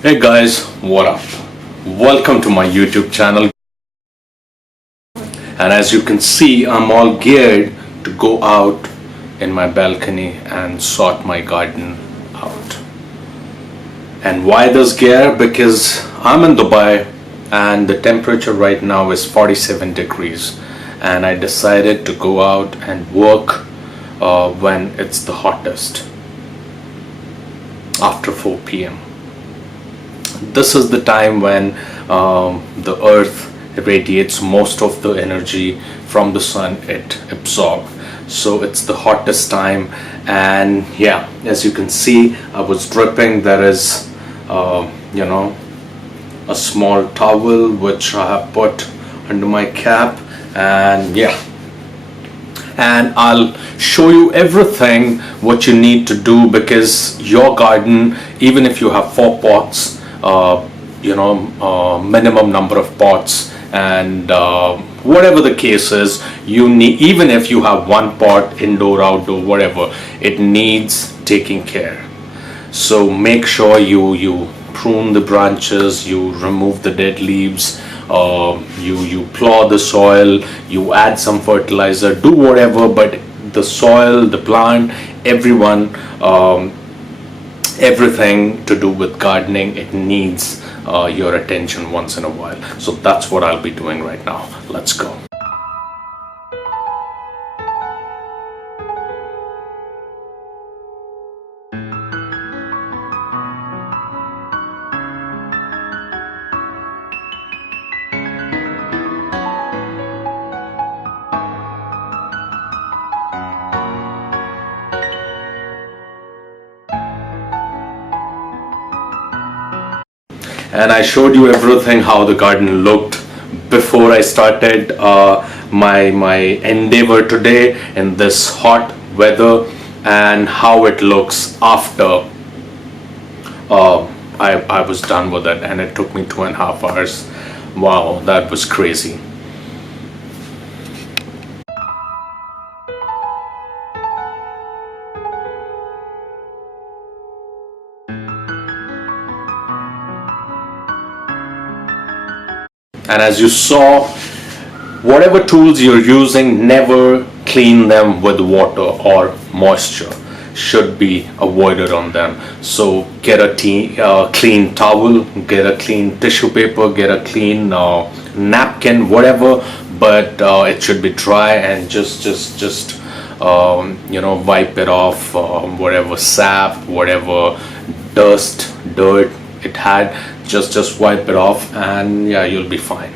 Hey guys, what up? Welcome to my YouTube channel. And as you can see, I'm all geared to go out in my balcony and sort my garden out. And why this gear? Because I'm in Dubai and the temperature right now is 47 degrees, and I decided to go out and work when it's the hottest, after 4 p.m. This is the time when the earth radiates most of the energy from the sun it absorbs. So it's the hottest time, and yeah, as you can see, I was dripping. There is a small towel which I have put under my cap, and yeah, and I'll show you everything what you need to do, because your garden, even if you have 4 pots, minimum number of pots, and whatever the case is, you need, even if you have 1 pot, indoor, outdoor, whatever, it needs taking care. So make sure you prune the branches, you remove the dead leaves, you plow the soil, you add some fertilizer, do whatever, but the soil, the plant, everyone, everything to do with gardening, it needs your attention once in a while. So that's what I'll be doing right now. Let's go. And I showed you everything, how the garden looked before I started my endeavor today in this hot weather, and how it looks after I was done with it, and it took me 2.5 hours. Wow, that was crazy. And as you saw, whatever tools you're using, never clean them with water or moisture. Should be avoided on them. So get a clean towel, get a clean tissue paper, get a clean napkin, whatever, but it should be dry, and just wipe it off, whatever sap, whatever dust, dirt it had, just wipe it off, and yeah, you'll be fine.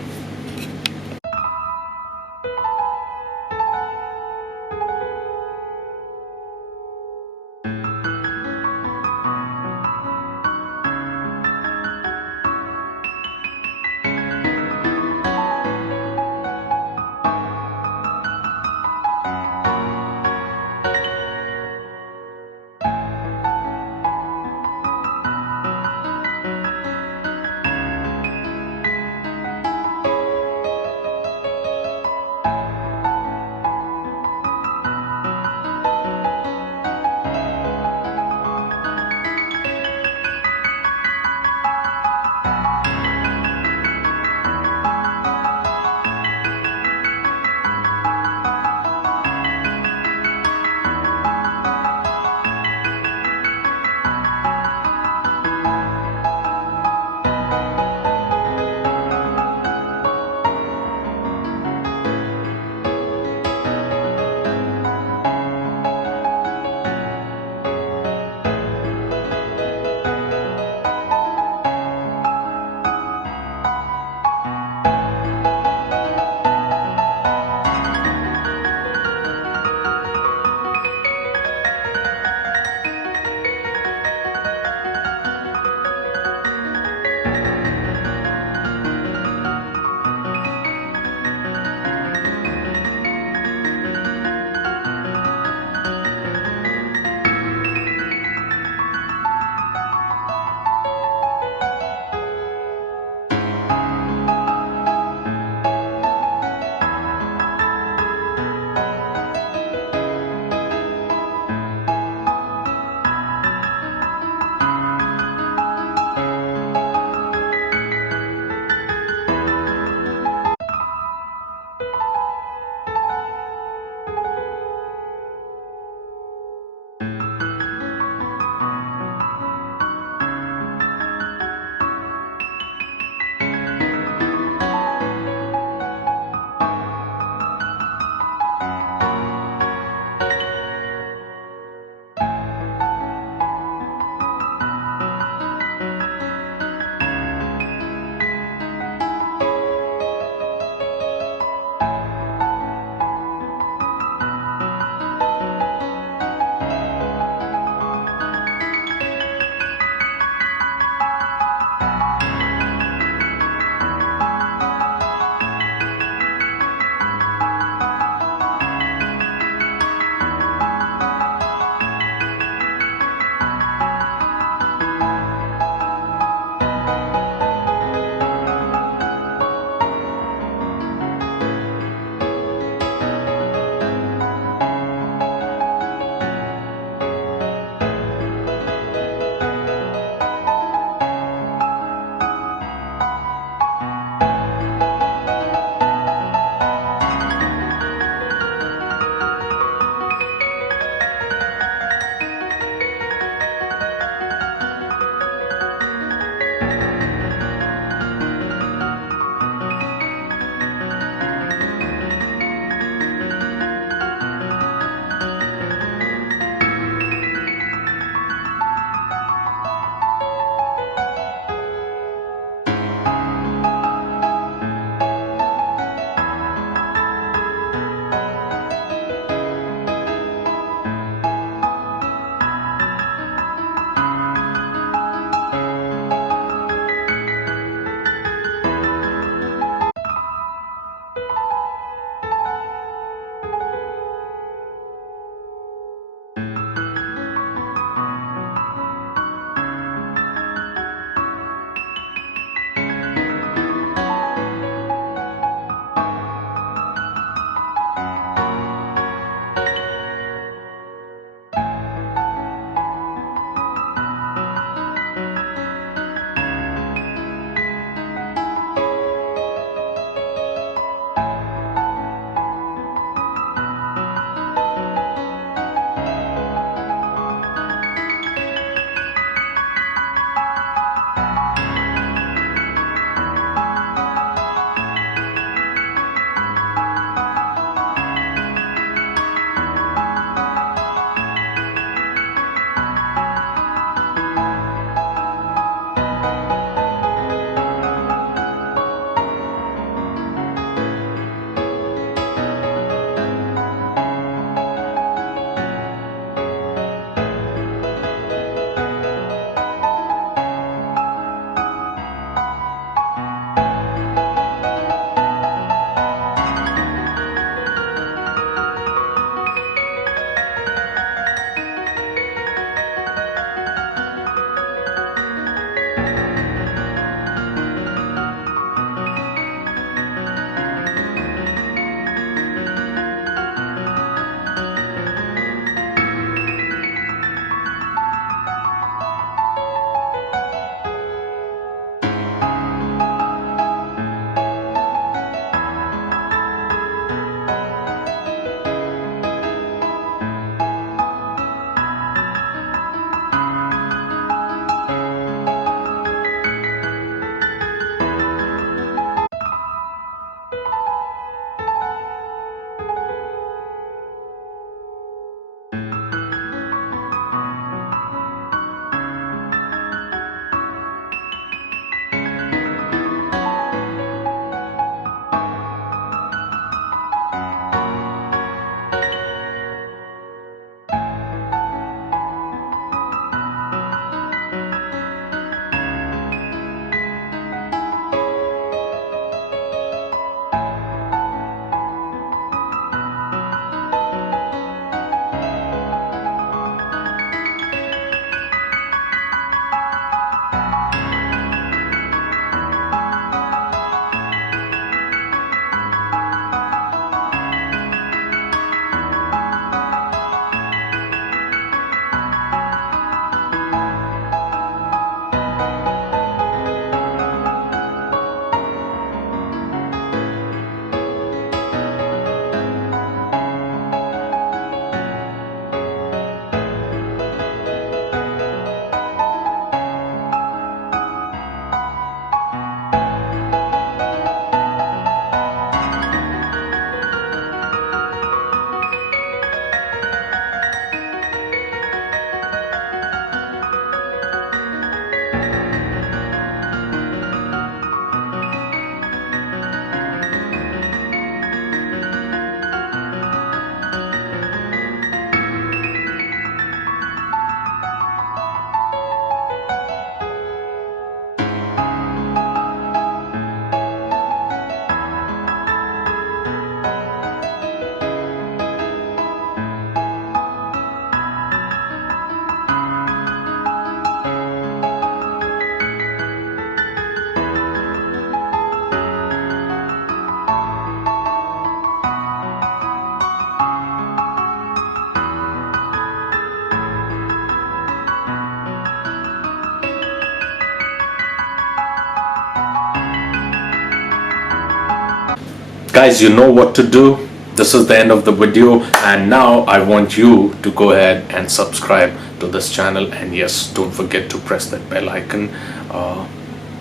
Guys, you know what to do. This is the end of the video, and now I want you to go ahead and subscribe to this channel, and yes, don't forget to press that bell icon.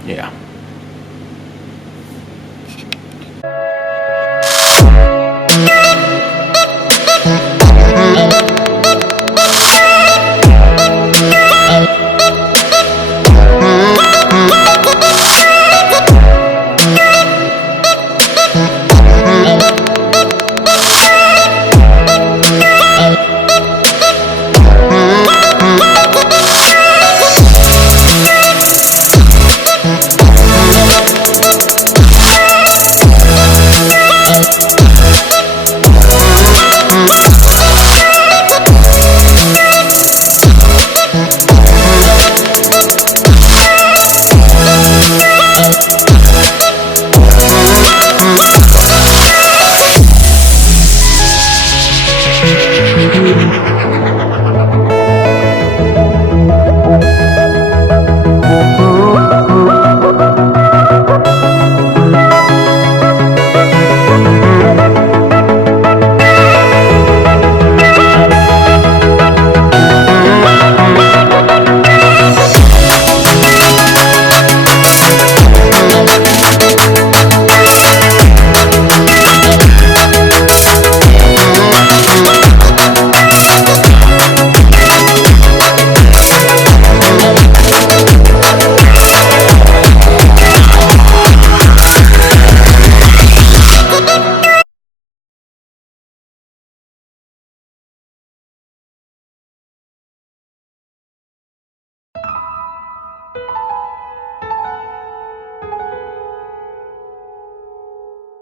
Yeah.